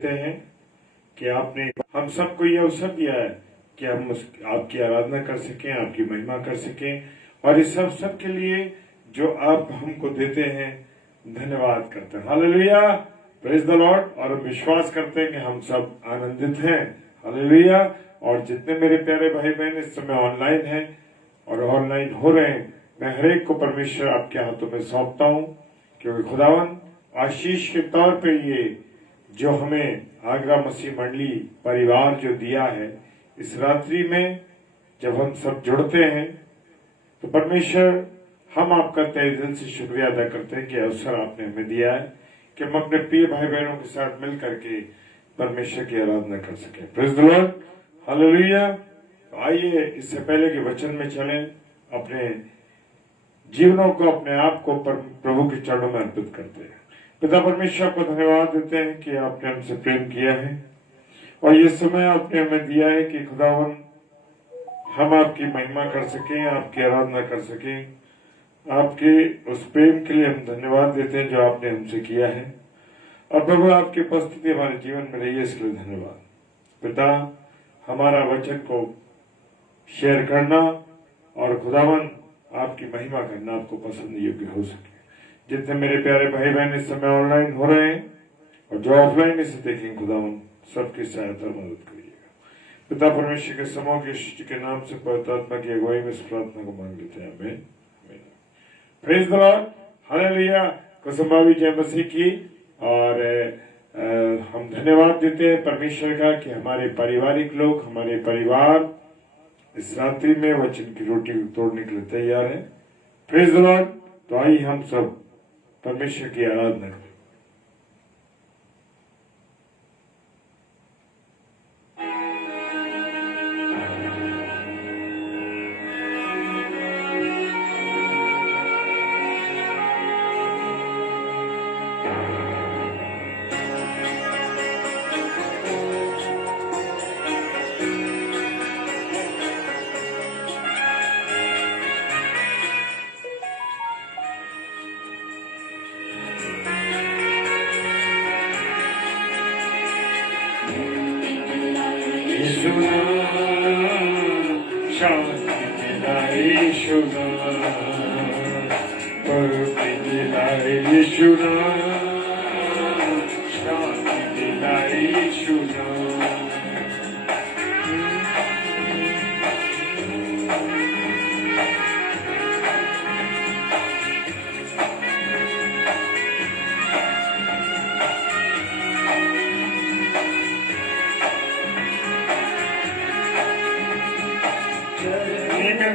हैं कि आपने हम सबको ये अवसर दिया है कि हम आपकी आराधना कर सकें, आपकी महिमा कर सकें। और इस सब के लिए जो आप हमको देते हैं, धन्यवाद करते हैं। Hallelujah, praise the lord. और विश्वास करते हैं कि हम सब आनंदित हैं। हालेलुया। और जितने मेरे प्यारे भाई बहन इस समय ऑनलाइन हैं और ऑनलाइन हो रहे हैं, मैं हर एक को परमेश्वर आपके हाथों में सौंपता हूं, क्योंकि खुदावन आशीष के तौर पे ये जो हमें आगरा मसीह मंडली परिवार जो दिया है, इस रात्रि में जब हम सब जुड़ते हैं तो परमेश्वर हम आपका तहे दिल से शुक्रिया अदा करते हैं कि अवसर आपने हमें दिया है कि हम अपने प्रिय भाई बहनों के साथ मिल करके परमेश्वर की आराधना कर सके। Praise the lord, hallelujah. तो आइए इससे पहले कि वचन में चलें, अपने जीवनों को, अपने आप को प्रभु के चरणों में अर्पित करते हैं। पिता परमेश्वर को धन्यवाद देते हैं कि आपने हमसे प्रेम किया है और ये समय आपने हमें दिया है कि खुदावन हम आपकी महिमा कर सकें, आपकी आराधना कर सकें। आपके उस प्रेम के लिए हम धन्यवाद देते हैं जो आपने हमसे किया है। और प्रभु आपकी उपस्थिति हमारे जीवन में रही है, इसके लिए धन्यवाद। पिता, हमारा वचन को शेयर करना और खुदावन आपकी महिमा करना आपको पसंद योग्य हो सके। जितने मेरे प्यारे भाई बहन इस समय ऑनलाइन हो रहे हैं और जो ऑफलाइन इसे देखेंगे, खुदावन सबकी सहायता मदद करिएगा। पिता परमेश्वर के समूह के सृष्टि के नाम से पवित्र आत्मा की अगुवाई में इस प्रार्थना को मांग लेते हैं। आमीन। Praise the lord, hallelujah. कुसुम्भावी जय मसीह की। और हम धन्यवाद देते हैं परमेश्वर का कि हमारे पारिवारिक लोग, हमारे परिवार इस रात्रि में वचन की रोटी तोड़ने के लिए तैयार है। Praise the Lord. तो आइए हम सब परमेश्वर की आराधना करें।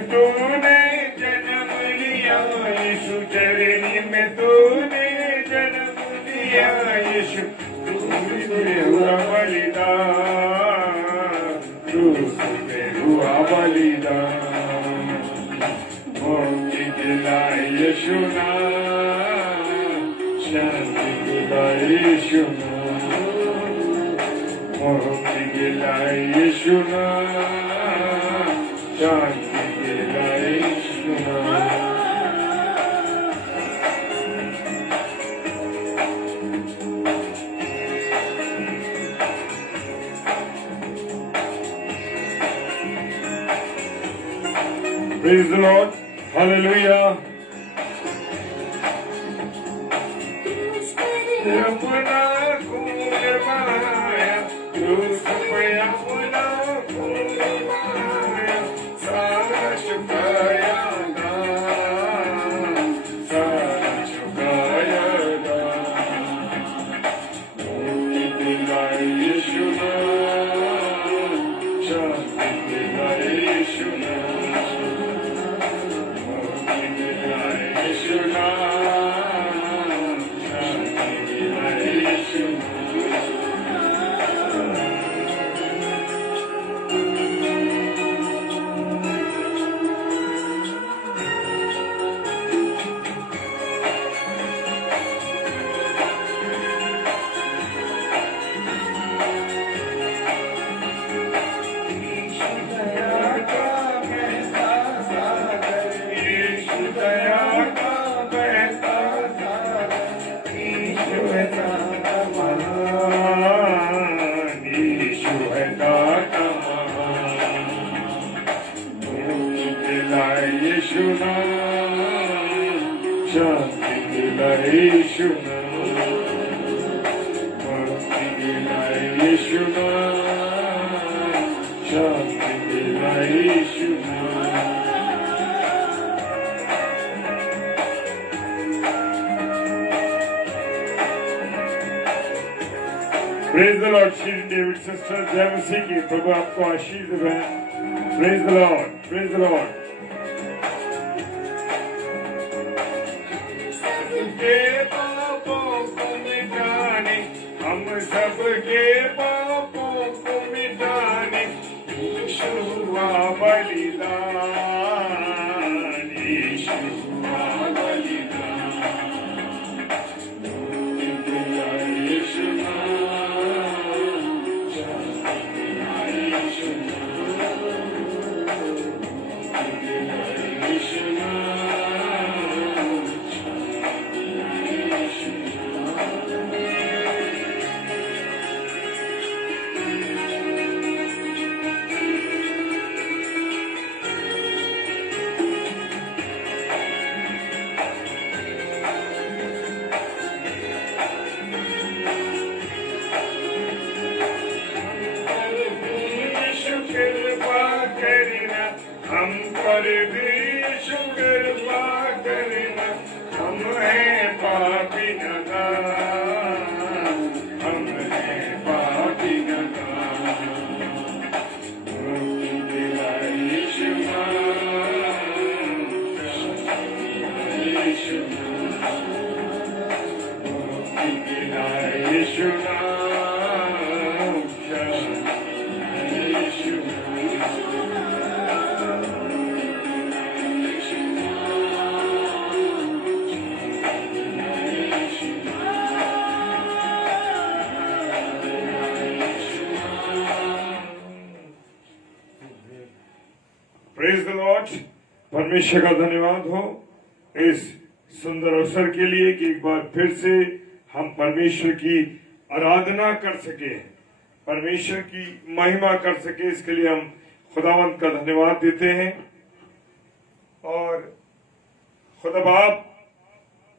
तूने जन्म लिया यीशु, चरनी में तूने जन्म लिया यीशु, तूने हुआ बलिदान, तूने हुआ बलिदान। मुक्ति दिलाई यीशु नाम, शांति दिलाई यीशु नाम, मुक्ति दिलाई यीशु नाम, शांति Praise the Lord. Hallelujah. यीशु नाम, मुक्ति दिलाए यीशु नाम, शांति दिलाए यीशु नाम। Praise the lord. Shri David sister जय मसीह की। प्रभु आपको आशीष दे। Praise the lord, praise the lord. सबके पापों को मिटाने, हम सबके पापों को मिटाने यीशु हुआ बलिदान, यीशु हुआ बलिदान। यीशु प्रेज द लॉर्ड। परमेश्वर का धन्यवाद हो इस सुंदर अवसर के लिए कि एक बार फिर से हम परमेश्वर की आराधना कर सके, परमेश्वर की महिमा कर सके। इसके लिए हम खुदावंत का धन्यवाद देते हैं। और खुदा बाप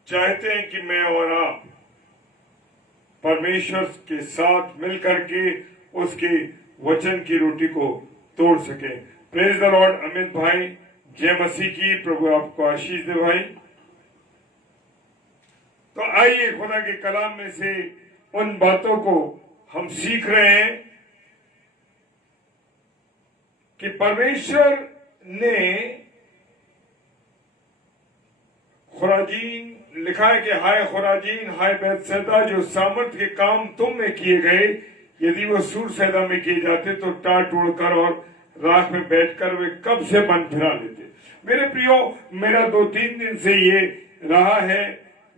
चाहते हैं कि मैं और आप परमेश्वर के साथ मिलकर के उसके वचन की रोटी को तोड़ सके। Praise the Lord. अमित भाई जय मसीह की। प्रभु आपको आशीष दे भाई। तो आइए खुदा के कलाम में से उन बातों को हम सीख रहे हैं कि परमेश्वर ने खुराजीन लिखा है कि हाय खुराजीन, हाय बैतसैदा, जो सामर्थ के काम तुम में किए गए, यदि वो सूरसैदा में किए जाते तो टाट उड़कर और राख में बैठकर वे कब से मन फिरा लेते। मेरे प्रियो, मेरा 2-3 दिन से ये रहा है,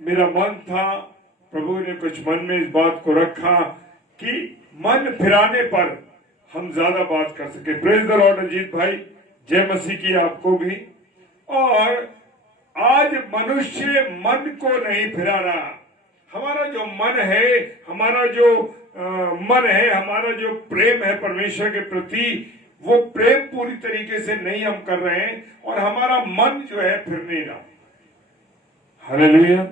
मेरा मन था, प्रभु ने कुछ मन में इस बात को रखा कि मन फिराने पर हम ज्यादा बात कर सके। Praise the Lord. अजीत भाई जय मसीह की आपको भी। और आज मनुष्य मन को नहीं फिरा रहा। हमारा जो मन है, हमारा जो मन है, हमारा जो प्रेम है परमेश्वर के प्रति, वो प्रेम पूरी तरीके से नहीं हम कर रहे हैं और हमारा मन जो है फिर नहीं रहा। हालेलुया।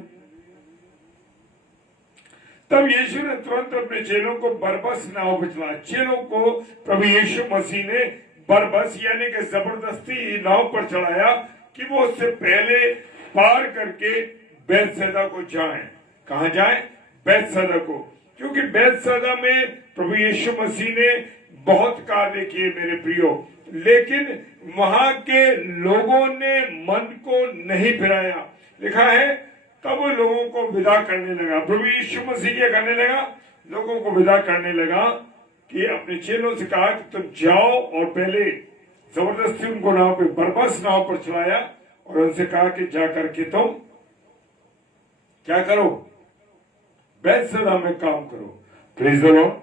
तब यीशु ने तुरंत अपने चेलों को बरबस नाव पर चलाया। चेलों को प्रभु यीशु मसीह ने बरबस यानी कि जबरदस्ती नाव पर चढ़ाया कि वो उससे पहले पार करके बैतसैदा को जाएं। कहां जाएं? बैतसैदा को। क्योंकि बैतसैदा में प्रभु यीशु मसीह ने बहुत कार्य किए मेरे प्रियो, लेकिन वहां के लोगों ने मन को नहीं फिराया। लिखा है तब वो लोगों को विदा करने लगा। प्रभु यीशु मसीह क्या करने लगा? लोगों को विदा करने लगा कि अपने चेलों से कहा कि तुम जाओ, और पहले जबरदस्ती उनको नाव पे, बरबस नाव पर चलाया और उनसे कहा कि जा करके तुम क्या करो? बैतसैदा में काम करो। Praise the Lord.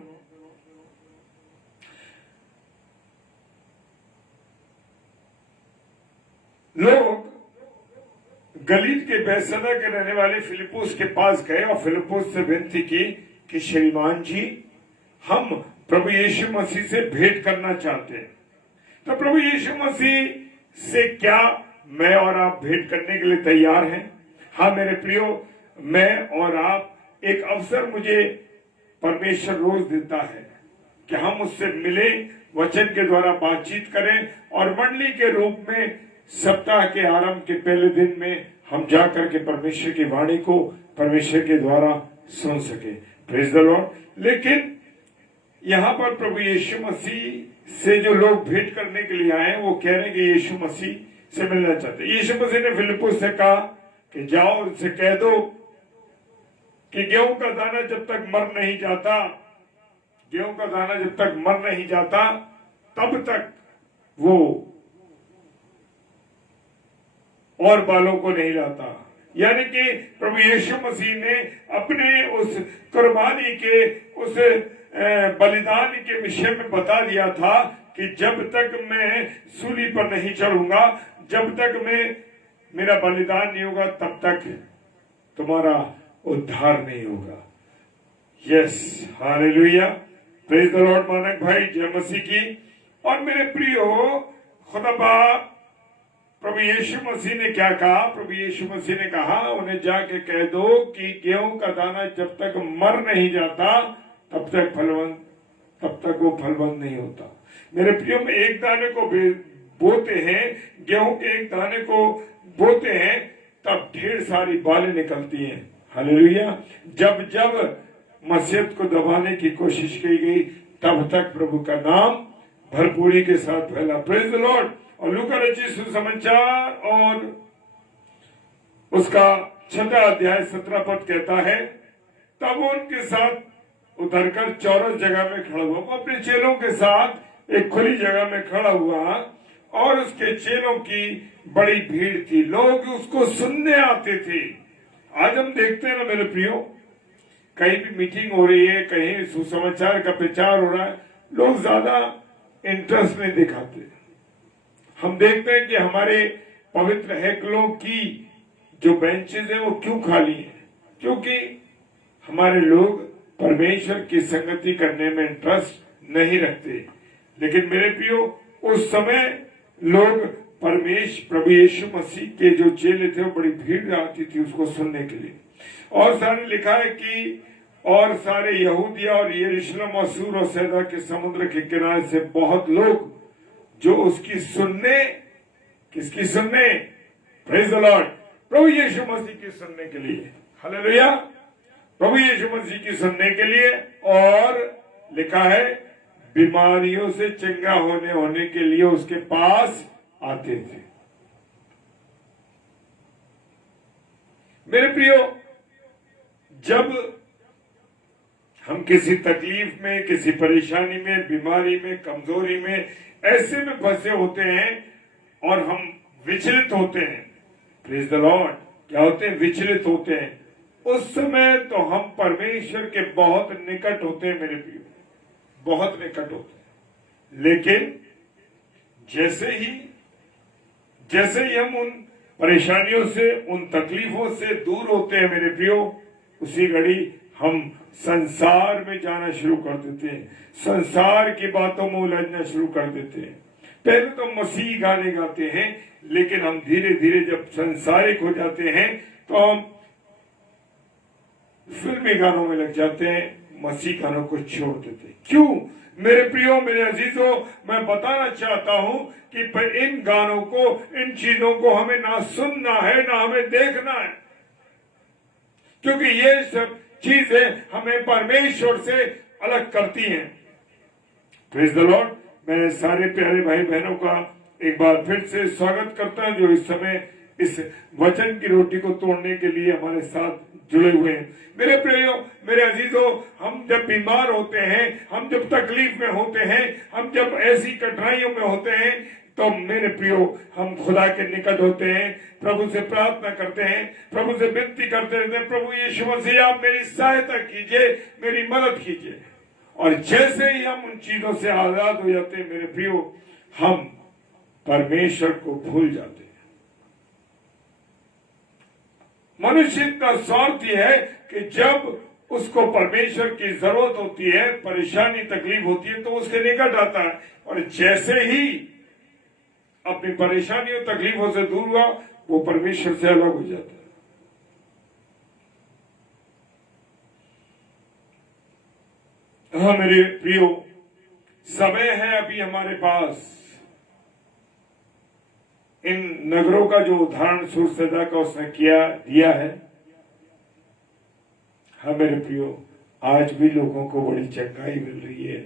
लोग गलील के बैतसैदा के रहने वाले फिलिप्पुस के पास गए और फिलिप्पुस से विनती की कि श्रीमान जी, हम प्रभु यीशु मसीह से भेंट करना चाहते हैं। तो प्रभु यीशु मसीह से क्या मैं और आप भेंट करने के लिए तैयार हैं? हाँ मेरे प्रियो, मैं और आप, एक अवसर मुझे परमेश्वर रोज देता है कि हम उससे मिले, वचन के द्वारा बातचीत करें और मंडली के रूप में सप्ताह के आरंभ के पहले दिन में हम जाकर के परमेश्वर की वाणी को परमेश्वर के द्वारा सुन सके। Praise the Lord. लेकिन यहाँ पर प्रभु यीशु मसीह से जो लोग भेंट करने के लिए आए, वो कह रहे हैं कि यीशु मसीह से मिलना चाहते हैं। यीशु मसीह ने फिलिप्पुस से कहा कि जाओ उनसे कह दो कि गेहूं का दाना जब तक मर नहीं जाता, गेहूं का दाना जब तक मर नहीं जाता तब तक वो और बालों को नहीं लाता। यानी कि प्रभु यीशु मसीह ने अपने उस कुर्बानी के, उस बलिदान के विषय में बता दिया था कि जब तक मैं सूली पर नहीं चढ़ूंगा, जब तक मेरा बलिदान नहीं होगा, तब तक तुम्हारा उद्धार नहीं होगा। Yes, hallelujah, praise the Lord. मानक भाई, जय मसीह की। और मेरे प्रियो, खुदा बाप प्रभु यीशु मसीह ने क्या कहा? प्रभु यीशु मसीह ने कहा उन्हें जाके कह दो कि गेहूं का दाना जब तक मर नहीं जाता तब तक वो फलवंत नहीं होता। मेरे प्रियो, में एक दाने को बोते हैं, गेहूं के एक दाने को बोते हैं, तब ढेर सारी बालें निकलती हैं। हालेलुया। जब जब मसीहत को दबाने की कोशिश की गई, तब तक प्रभु का नाम भरपूरी के साथ फैला। Praise the lord. और लूका रचित सुसमाचार और उसका 6 अध्याय 17 पद कहता है, तब वो उनके साथ उतरकर चौरस जगह में खड़ा हुआ। वो अपने चेलों के साथ एक खुली जगह में खड़ा हुआ और उसके चेलों की बड़ी भीड़ थी, लोग उसको सुनने आते थे। आज हम देखते हैं ना मेरे प्रियो, कहीं भी मीटिंग हो रही है, कहीं सुसमाचार का प्रचार हो रहा है, लोग ज्यादा इंटरेस्ट नहीं दिखाते। हम देखते हैं कि हमारे पवित्र हैकलों की जो बेंचेस है वो क्यों खाली है? क्योंकि हमारे लोग परमेश्वर की संगति करने में इंटरेस्ट नहीं रखते। लेकिन मेरे प्रियो, उस समय लोग प्रभु यीशु मसीह के जो चेले थे, वो बड़ी भीड़ आती थी उसको सुनने के लिए। और सारे लिखा है कि और सारे यहूदिया और यरूशलेम और सूर और सैदा के समुद्र के किनारे से बहुत लोग जो उसकी सुनने, किसकी सुनने? प्रेज द लॉर्ड, प्रभु यीशु मसीह की सुनने के लिए। हालेलुया, प्रभु यीशु मसीह की सुनने के लिए। और लिखा है बीमारियों से चंगा होने के लिए उसके पास आते थे। मेरे प्रियो, जब हम किसी तकलीफ में, किसी परेशानी में, बीमारी में, कमजोरी में, ऐसे में फंसे होते हैं और हम विचलित होते हैं, प्रेज द लॉर्ड, क्या होते हैं? विचलित होते हैं। उस समय तो हम परमेश्वर के बहुत निकट होते हैं मेरे प्रियो, बहुत निकट होते हैं। लेकिन जैसे ही हम उन परेशानियों से, उन तकलीफों से दूर होते हैं मेरे प्रियो, उसी घड़ी हम संसार में जाना शुरू कर देते हैं, संसार की बातों में उलझना शुरू कर देते हैं। पहले तो मसीह गाने गाते हैं, लेकिन हम धीरे धीरे जब संसारिक हो जाते हैं तो हम फिल्मी गानों में लग जाते हैं, मसीह गानों को छोड़ देते हैं। क्यों? मेरे प्रियो, मेरे अजीजों, मैं बताना चाहता हूं कि इन गानों को, इन चीजों को हमें ना सुनना है, ना हमें देखना है, क्योंकि ये सब चीजें हमें परमेश्वर से अलग करती हैं। Praise the Lord. मैं सारे प्यारे भाई बहनों का एक बार फिर से स्वागत करता हूं जो इस समय इस वचन की रोटी को तोड़ने के लिए हमारे साथ जुड़े हुए हैं। मेरे प्रियो, मेरे अजीजों, हम जब बीमार होते हैं, हम जब तकलीफ में होते हैं, हम जब ऐसी कठिनाइयों में होते हैं, तो मेरे प्रियो, हम खुदा के निकट होते हैं, प्रभु से प्रार्थना करते हैं, प्रभु से विनती करते रहते हैं, प्रभु यीशु मसीह आप मेरी सहायता कीजिए, मेरी मदद कीजिए। और जैसे ही हम उन चीजों से आजाद हो जाते हैं मेरे प्रियो, हम परमेश्वर को भूल जाते हैं। मनुष्य का स्वार्थ यह है कि जब उसको परमेश्वर की जरूरत होती है, परेशानी तकलीफ होती है, तो उसके निकट आता है, और जैसे ही अपनी परेशानियों तकलीफों से दूर हुआ, वो परमेश्वर से अलग हो जाता है। हाँ मेरे प्रियो, समय है अभी हमारे पास। इन नगरों का जो उदाहरण सूरसैदा का उसने दिया है, हाँ मेरे प्रियो, आज भी लोगों को बड़ी चंगाई मिल रही है,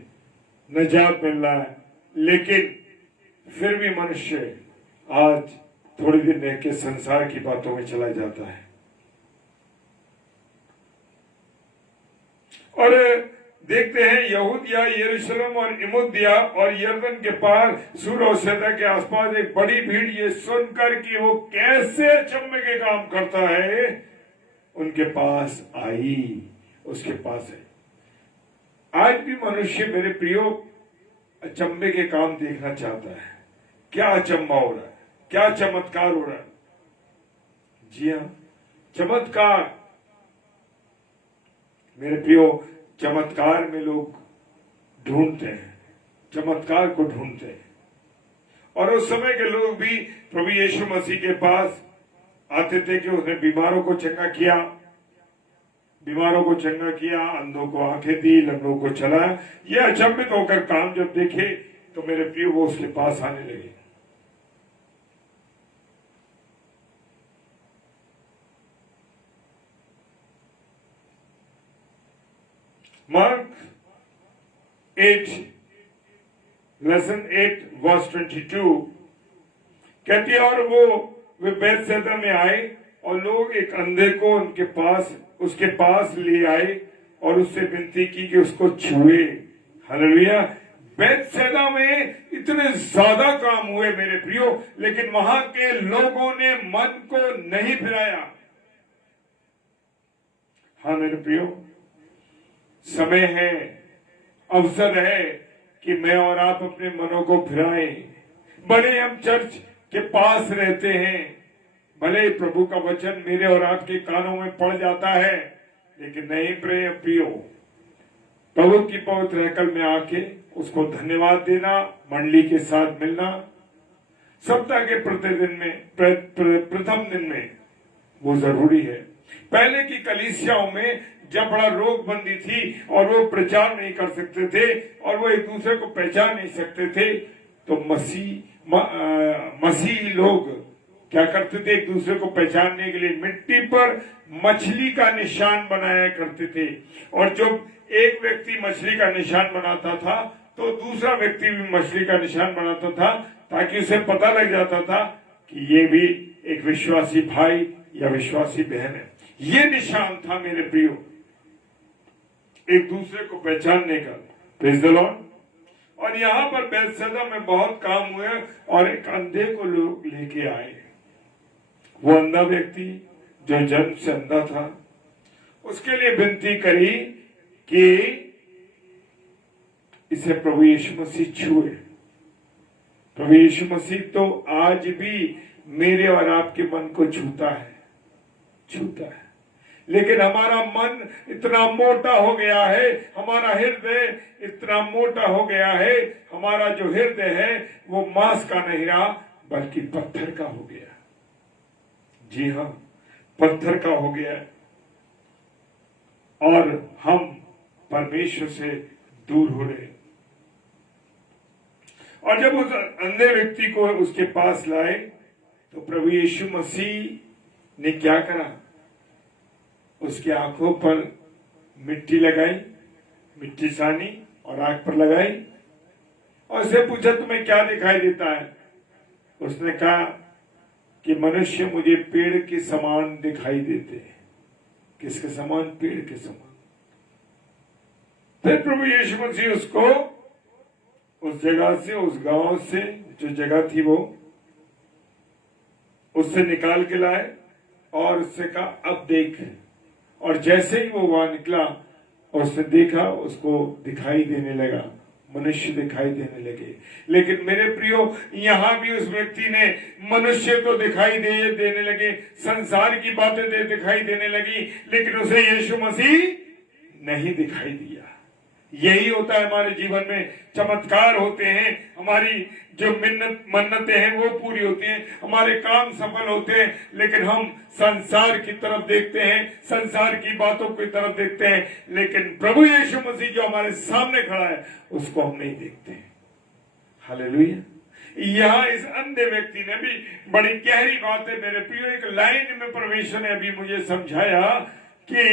निजात मिल रहा है, लेकिन फिर भी मनुष्य आज थोड़ी देर रह के संसार की बातों में चला जाता है। और देखते हैं यहूदिया, यरूशलेम और इमुदिया और यरदन के पार सूर और सैदा के आसपास एक बड़ी भीड़ ये सुनकर कि वो कैसे अचंभे के काम करता है, उनके पास आई, उसके पास है। आज भी मनुष्य मेरे प्रियो अचंभे के काम देखना चाहता है। क्या अचंभा हो रहा है, क्या चमत्कार हो रहा है। जी हाँ, चमत्कार मेरे प्रियो, चमत्कार में लोग ढूंढते हैं, चमत्कार को ढूंढते हैं। और उस समय के लोग भी प्रभु यीशु मसीह के पास आते थे कि उसने बीमारों को चंगा किया, अंधों को आंखें दी, लंगड़ों को चलाया। ये अचंभित होकर काम जब देखे तो मेरे प्रिय वो उसके पास आने लगे। मार्क 8 लेसन 8 वर्स 22 कहती है, और वे बैतसैदा में आए और लोग एक अंधे को उसके पास ले आए और उससे विनती की कि उसको छुए। हालेलुया। बैतसैदा में इतने ज्यादा काम हुए मेरे प्रियो, लेकिन वहां के लोगों ने मन को नहीं फिराया। हाँ मेरे प्रियो, समय है, अवसर है कि मैं और आप अपने मनों को फिराएं। बड़े हम चर्च के पास रहते हैं, भले प्रभु का वचन मेरे और आपके कानों में पड़ जाता है, लेकिन नहीं प्रियो, प्रभु की पवित्र हैकल में आके उसको धन्यवाद देना, मंडली के साथ मिलना, सप्ताह के प्रतिदिन में प्रथम दिन में वो जरूरी है। पहले की कलीसियाओं में जब बड़ा रोग बंदी थी और वो प्रचार नहीं कर सकते थे और वो एक दूसरे को पहचान नहीं सकते थे, तो मसीही लोग क्या करते थे, एक दूसरे को पहचानने के लिए मिट्टी पर मछली का निशान बनाया करते थे। और जब एक व्यक्ति मछली का निशान बनाता था तो दूसरा व्यक्ति भी मछली का निशान बनाता था, ताकि उसे पता लग जाता था कि ये भी एक विश्वासी भाई या विश्वासी बहन है। ये निशान था मेरे प्रियो, एक दूसरे को पहचानने का। Praise the lord. और यहाँ पर बैतसैदा में बहुत काम हुए और एक अंधे को लोग लेके आए। वो अंधा व्यक्ति जो जन्म से अंधा था, उसके लिए विनती करी कि इसे प्रभु यीशु मसीह छुए। प्रभु यीशु मसीह तो आज भी मेरे और आपके मन को छूता है। लेकिन हमारा मन इतना मोटा हो गया है, हमारा हृदय इतना मोटा हो गया है, हमारा जो हृदय है वो मांस का नहीं रहा बल्कि पत्थर का हो गया। जी हाँ, पत्थर का हो गया और हम परमेश्वर से दूर हो रहे। और जब उस अंधे व्यक्ति को उसके पास लाए तो प्रभु यीशु मसीह ने क्या करा, उसकी आंखों पर मिट्टी लगाई, मिट्टी सानी और आंख पर लगाई और उससे पूछा तुम्हें क्या दिखाई देता है। उसने कहा कि मनुष्य मुझे पेड़ के समान दिखाई देते हैं। किसके समान? पेड़ के समान। फिर प्रभु यीशु मसीह उसको उस जगह से, उस गांव से, जो जगह थी वो उससे निकाल के लाए और उससे कहा अब देख। और जैसे ही वो वहां निकला और उसने देखा, उसको दिखाई देने लगा, मनुष्य दिखाई देने लगे। लेकिन मेरे प्रियो, यहां भी उस व्यक्ति ने मनुष्य तो दिखाई देने लगे, संसार की बातें दिखाई देने लगी, लेकिन उसे यीशु मसीह नहीं दिखाई दिया। यही होता है हमारे जीवन में, चमत्कार होते हैं, हमारी जो मन्नतें हैं वो पूरी होती हैं, हमारे काम सफल होते हैं, लेकिन हम संसार की तरफ देखते हैं, संसार की बातों की तरफ देखते हैं, लेकिन प्रभु यीशु मसीह जो हमारे सामने खड़ा है उसको हम नहीं देखते हैं। हालेलुया। यहाँ इस अंधे व्यक्ति ने भी बड़ी गहरी बात है मेरे प्रियो, एक लाइन में परमेश्वर ने अभी मुझे समझाया कि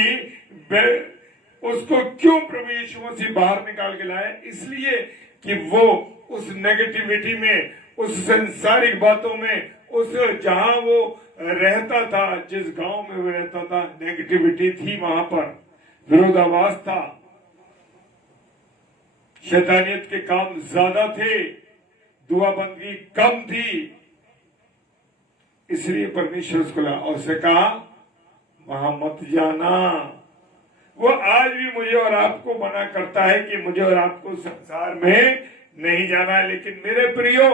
उसको क्यों प्रभु यीशु मसीह बाहर निकाल के लाए, इसलिए कि वो उस नेगेटिविटी में, उस संसारिक बातों में, उस जहां वो रहता था, जिस गांव में वो रहता था, नेगेटिविटी थी, वहां पर विरोधाभास था, शैतानियत के काम ज्यादा थे, दुआबंदी कम थी, इसलिए परमेश्वर उसको ला और उसे कहा वहां मत जाना। वो आज भी मुझे और आपको मना करता है कि मुझे और आपको संसार में नहीं जाना है, लेकिन मेरे प्रियो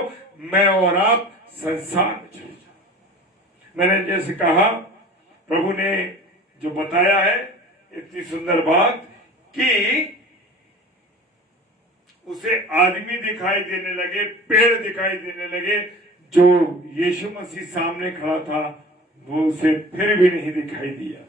मैं और आप संसार में चले जाए। मैंने जैसे कहा, प्रभु ने जो बताया है इतनी सुंदर बात कि उसे आदमी दिखाई देने लगे, पेड़ दिखाई देने लगे, जो यीशु मसीह सामने खड़ा था वो उसे फिर भी नहीं दिखाई दिया।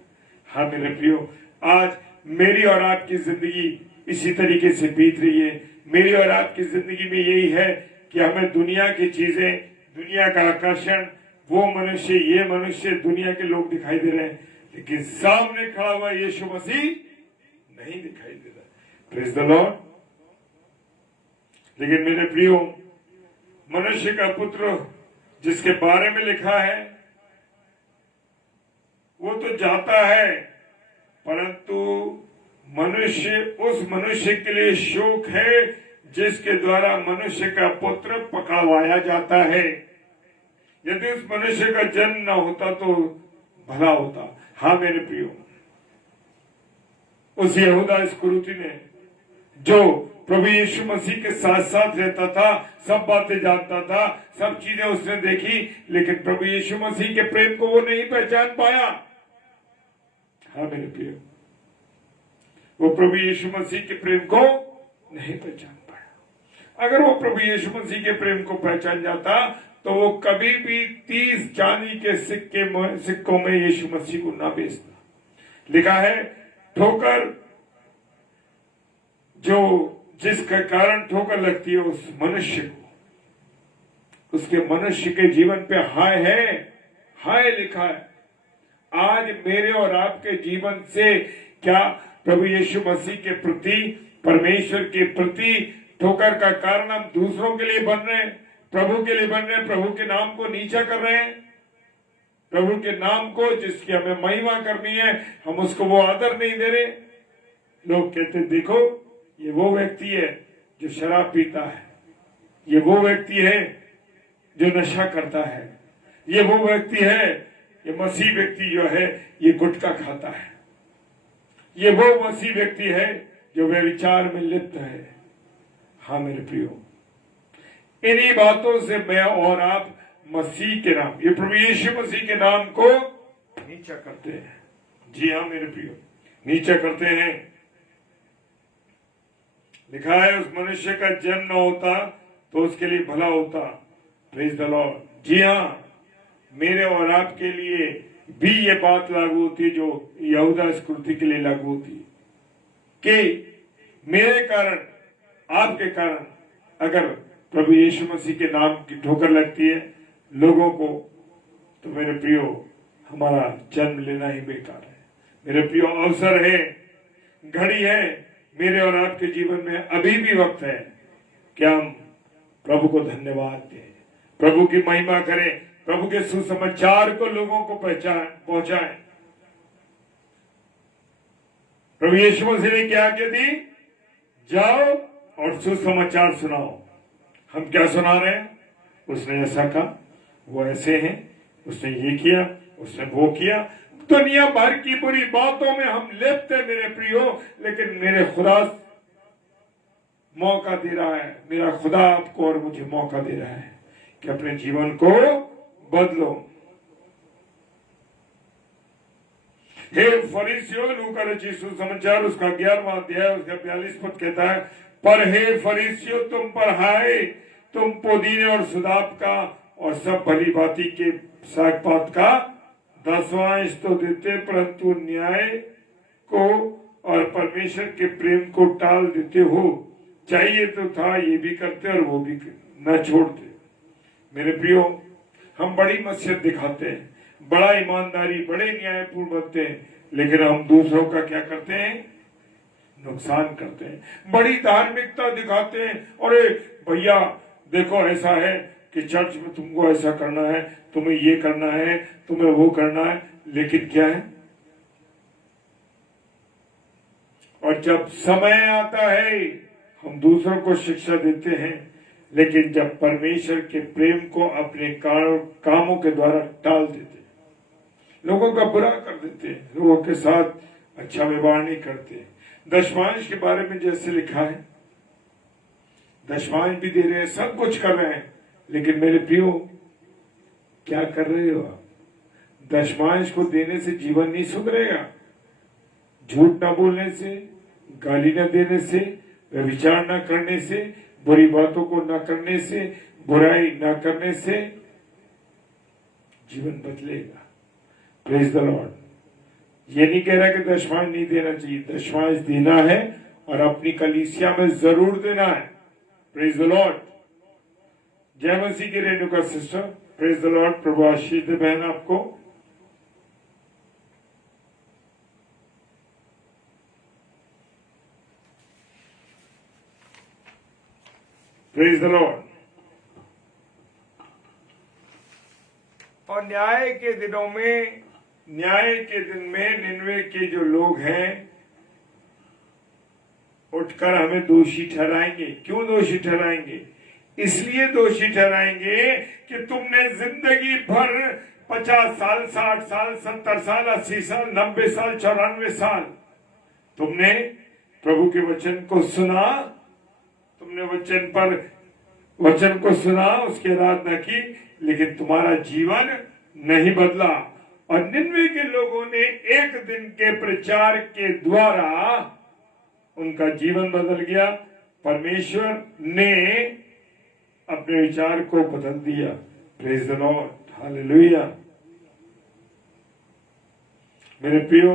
हाँ मेरे प्रियो, आज मेरी और आपकी जिंदगी इसी तरीके से बीत रही है। मेरी और आपकी जिंदगी में यही है कि हमें दुनिया की चीजें, दुनिया का आकर्षण, वो मनुष्य, ये मनुष्य, दुनिया के लोग दिखाई दे रहे हैं, लेकिन सामने खड़ा हुआ यीशु मसीह नहीं दिखाई दे रहा। Praise the Lord. लेकिन मेरे प्रियो, मनुष्य का पुत्र जिसके बारे में लिखा है वो तो जाता है, परंतु मनुष्य, उस मनुष्य के लिए शोक है जिसके द्वारा मनुष्य का पुत्र पकड़वाया जाता है। यदि उस मनुष्य का जन्म न होता तो भला होता। हाँ मेरे प्रियो, उस यहूदा इस्करियोती ने, जो प्रभु यीशु मसीह के साथ साथ रहता था, सब बातें जानता था, सब चीजें उसने देखी, लेकिन प्रभु यीशु मसीह के प्रेम को वो नहीं पहचान पाया। हाँ मेरे प्रियो, वो प्रभु यीशु मसीह के प्रेम को नहीं पहचान पाया। अगर वो प्रभु यीशु मसीह के प्रेम को पहचान जाता तो वो कभी भी 30 चांदी के सिक्कों में यीशु मसीह को ना बेचता। लिखा है, ठोकर जो जिसके कारण ठोकर लगती है उस मनुष्य को, उसके मनुष्य के जीवन पे हाय है, हाय लिखा है। आज मेरे और आपके जीवन से क्या प्रभु यीशु मसीह के प्रति, परमेश्वर के प्रति ठोकर का कारण हम दूसरों के लिए बन रहे हैं, प्रभु के लिए बन रहे हैं, प्रभु के नाम को नीचा कर रहे हैं, प्रभु के नाम को जिसकी हमें महिमा करनी है हम उसको वो आदर नहीं दे रहे। लोग कहते देखो ये वो व्यक्ति है जो शराब पीता है, ये वो व्यक्ति है जो नशा करता है, ये वो व्यक्ति है, ये मसीह व्यक्ति जो है ये गुटखा खाता है, ये वो मसीह व्यक्ति है जो व्यभिचार में लिप्त है। हाँ मेरे प्रियो, इन्हीं बातों से मैं और आप मसीह के नाम, ये प्रभु यीशु मसीह के नाम को नीचा करते हैं। जी हाँ मेरे प्रियो, नीचा करते हैं। लिखा है उस मनुष्य का जन्म न होता तो उसके लिए भला होता। Praise the Lord. जी हाँ, मेरे और आपके लिए भी ये बात लागू होती जो यहूदा इस्करियोती के लिए लागू होती कि मेरे कारण, आपके कारण अगर प्रभु यीशु मसीह के नाम की ठोकर लगती है लोगों को, तो मेरे प्रियो हमारा जन्म लेना ही बेकार है। मेरे प्रियो, अवसर है, घड़ी है, मेरे और आपके जीवन में अभी भी वक्त है कि हम प्रभु को धन्यवाद दें, प्रभु की महिमा करें, प्रभु के सुसमाचार को लोगों को पहुंचाएं। प्रभु यीशु मसीह ने क्या आज्ञा दी? जाओ और सुसमाचार सुनाओ। हम क्या सुना रहे हैं? उसने ऐसा कहा, वो ऐसे हैं, उसने ये किया, उसने वो किया। दुनिया भर की बुरी बातों में हम लिप्त हैं मेरे प्रियो, लेकिन मेरे खुदा मौका दे रहा है, मेरा खुदा आपको और मुझे मौका दे रहा है कि अपने जीवन को बदलो। हे फरीसियों, लूका रचित सुसमाचार उसका 11वां अध्याय उसका 42 पद कहता है, पर हे फरीसियों तुम पर हाय, तुम पुदीने और सुदाब का और सब भली भांति के साग पात का 10वां अंश तो देते, परंतु न्याय को और परमेश्वर के प्रेम को टाल देते हो। चाहिए तो था ये भी करते और वो भी न छोड़ते। मेरे प्रियो, हम बड़ी मसीहत दिखाते हैं, बड़ा ईमानदारी, बड़े न्यायपूर्ण बनते हैं, लेकिन हम दूसरों का क्या करते हैं? नुकसान करते हैं। बड़ी धार्मिकता दिखाते हैं, अरे भैया देखो ऐसा है कि चर्च में तुमको ऐसा करना है, तुम्हें ये करना है, तुम्हें वो करना है, लेकिन क्या है? और जब समय आता है हम दूसरों को शिक्षा देते हैं, लेकिन जब परमेश्वर के प्रेम को अपने कामों के द्वारा टाल देते हैं, लोगों का बुरा कर देते हैं, लोगों के साथ अच्छा व्यवहार नहीं करते। दशमांश के बारे में जैसे लिखा है, दशमांश भी दे रहे हैं, सब कुछ कर रहे हैं, लेकिन मेरे प्रियो क्या कर रहे हो आप? दशमांश को देने से जीवन नहीं सुधरेगा। झूठ ना बोलने से, गाली न देने से, व्यभिचार न करने से, बुरी बातों को न करने से, बुराई न करने से जीवन बदलेगा। Praise the Lord. ये नहीं कह रहा कि दशमांश नहीं देना चाहिए, दशमांश देना है और अपनी कलीसिया में जरूर देना है। Praise the lord. जय मसीह की Renuka sister, praise the lord. प्रभु आशीष दे बहन आपको। Praise the lord. और न्याय के दिनों में, न्याय के दिन में निनवे के जो लोग हैं उठकर हमें दोषी ठहराएंगे। क्यों दोषी ठहराएंगे? इसलिए दोषी ठहराएंगे कि तुमने जिंदगी भर 50 साल, 60 साल, 70 साल, 80 साल, 90 साल, 94 साल तुमने प्रभु के वचन को सुना, तुमने वचन को सुना, उसकी आराधना की, लेकिन तुम्हारा जीवन नहीं बदला। और निन्वे के लोगों ने एक दिन के प्रचार के द्वारा उनका जीवन बदल गया। परमेश्वर ने अपने विचार को बदल दिया। Praise the lord, hallelujah. मेरे प्रियो,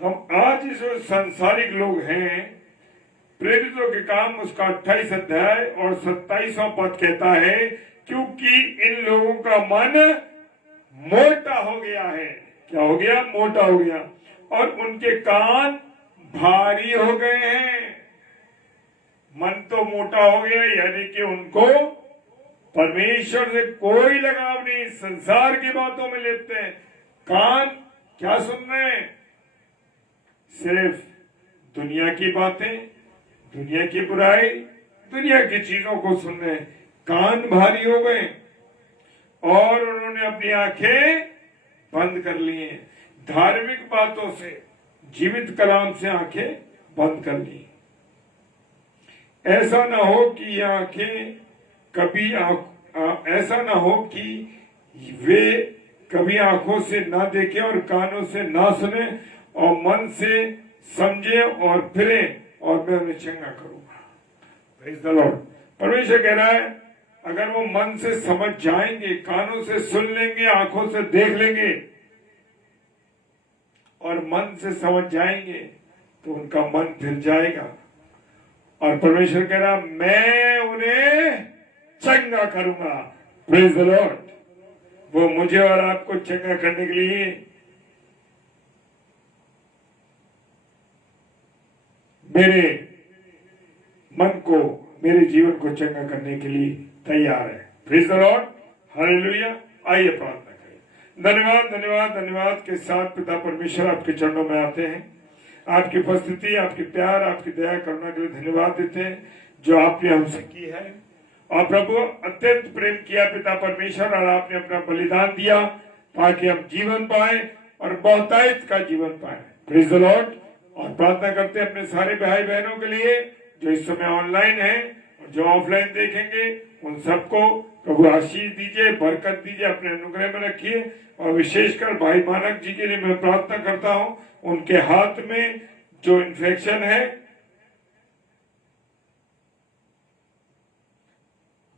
हम आज जो सांसारिक लोग हैं, प्रेरितों के काम उसका 28 अध्याय और 27वां पद कहता है, क्योंकि इन लोगों का मन मोटा हो गया है। क्या हो गया? मोटा हो गया। और उनके कान भारी हो गए हैं। मन तो मोटा हो गया, यानी कि उनको परमेश्वर से कोई लगाव नहीं, संसार की बातों में लेते हैं। कान क्या सुन रहे हैं? सिर्फ दुनिया की बातें, दुनिया की बुराई, दुनिया की चीजों को सुन रहे हैं। कान भारी हो गए और उन्होंने अपनी आंखें बंद कर ली हैं। धार्मिक बातों से, जीवित कलाम से आंखें बंद कर ली। ऐसा ना हो कि ये आंखें कभी ऐसा ना हो कि वे कभी आंखों से ना देखें और कानों से ना सुने और मन से समझे और फिरे और मैं उन्हें चंगा करूंगा। Praise the Lord. परमेश्वर कह रहा है, अगर वो मन से समझ जाएंगे, कानों से सुन लेंगे, आंखों से देख लेंगे और मन से समझ जाएंगे, तो उनका मन फिर जाएगा। और परमेश्वर कह रहा, मैं उन्हें चंगा करूंगा। Praise the Lord. वो मुझे और आपको चंगा करने के लिए मेरे मन को, मेरे जीवन को चंगा करने के लिए तैयार है। Praise the lord, hallelujah. आइए प्रार्थना करें। धन्यवाद, धन्यवाद, धन्यवाद के साथ पिता परमेश्वर आपके चरणों में आते हैं। आपकी उपस्थिति, आपकी प्यार, आपकी दया करुणा के लिए धन्यवाद देते हैं जो आपने हमसे की है। और प्रभु, अत्यंत प्रेम किया पिता परमेश्वर, और आपने अपना बलिदान दिया ताकि हम जीवन पाए और बहुतायत का जीवन पाए। Praise the lord. और प्रार्थना करते हैं अपने सारे भाई बहनों के लिए जो इस समय ऑनलाइन हैं और जो ऑफलाइन देखेंगे, उन सबको प्रभु आशीष दीजिए, बरकत दीजिए, अपने अनुग्रह में रखिए। और विशेषकर भाई मानक जी के लिए मैं प्रार्थना करता हूं, उनके हाथ में जो इन्फेक्शन है,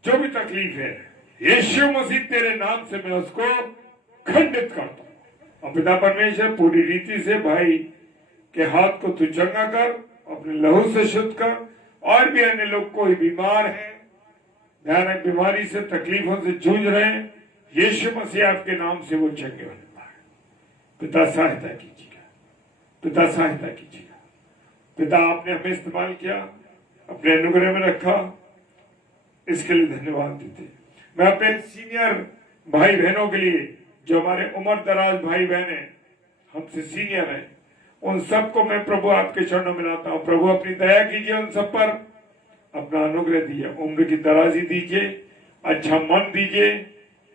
जो भी तकलीफ है, यीशु मसीह तेरे नाम से मैं उसको खंडित करता हूं। और पिता परमेश्वर पूरी रीति से भाई के हाथ को तू चंगा कर, अपने लहू से शुद्ध कर। और भी अन्य लोग कोई बीमार है, भयानक बीमारी से, तकलीफों से जूझ रहे हैं, यीशु मसीह आपके नाम से वो चंगे होने पाए। पिता सहायता कीजिएगा, पिता सहायता कीजिएगा। पिता आपने हमें इस्तेमाल किया, अपने अनुग्रह में रखा, इसके लिए धन्यवाद देते। मैं अपने सीनियर भाई बहनों के लिए, जो हमारे उम्र दराज भाई बहन है, हमसे सीनियर है, उन सबको मैं प्रभु आपके चरणों में लाता हूं। प्रभु अपनी दया कीजिए, उन सब पर अपना अनुग्रह दीजिए, उम्र की दराजी दीजिए, अच्छा मन दीजिए,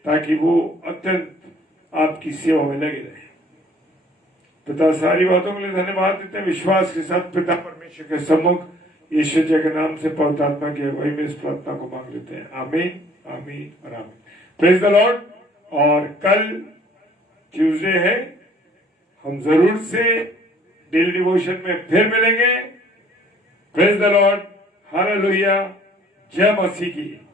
ताकि वो अत्यंत आपकी सेवा में लगे रहे। पिता सारी बातों के लिए धन्यवाद देते हैं। विश्वास के साथ पिता परमेश्वर के सम्मुख यीशु जी के नाम से पवित्र आत्मा की अगुवाई में इस प्रार्थना को मांग लेते हैं। आमीन, आमीन और आमीन। Praise the lord. और कल ट्यूसडे है, हम जरूर से डेली डिवोशन में फिर मिलेंगे। प्रेज द लॉर्ड, हालेलुया, जय मसीह की।